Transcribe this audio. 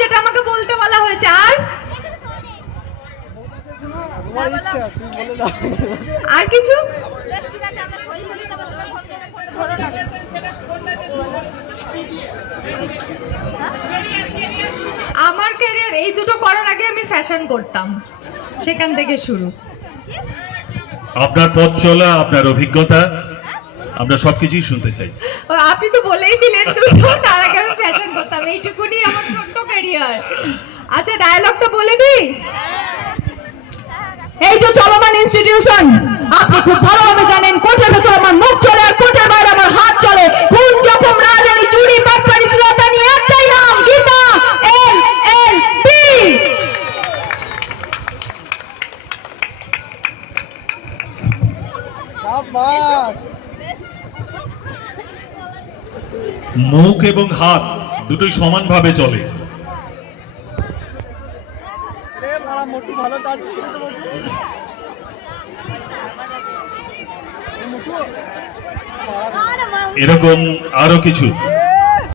যেটা আমাকে বলতে বলা হয়েছে। আর আর কিছু? আমার ক্যারিয়ার এই দুটো করার আগে আমি ফ্যাশন করতাম, সেখান থেকে শুরু। আপনার পথ চলা, আপনার অভিজ্ঞতা, আমরা সবকিছুই শুনতে চাই। আপনি তো বলেই দিলেন দুটো, তার আগে আমি ফ্যাশন করতাম, এইটুকুনি আমার ছোট্ট ক্যারিয়ার। আচ্ছা ডায়ালগটা বলে দিই। এই যে চলমান ইনস্টিটিউশন, আপনি খুব ভালোভাবে জানেন কোর্টের ভেতর আমার মুখ চলে আর কোর্টের বাইরে আমার হাত চলে। কোন রকম রাজধানী চুরি বাটপাড়ি শ্লীলতা নিয়ে একটাই নাম, গীতা LLB। মুখ এবং হাত দুটোই সমানভাবে চলে। এরকম আরো কিছু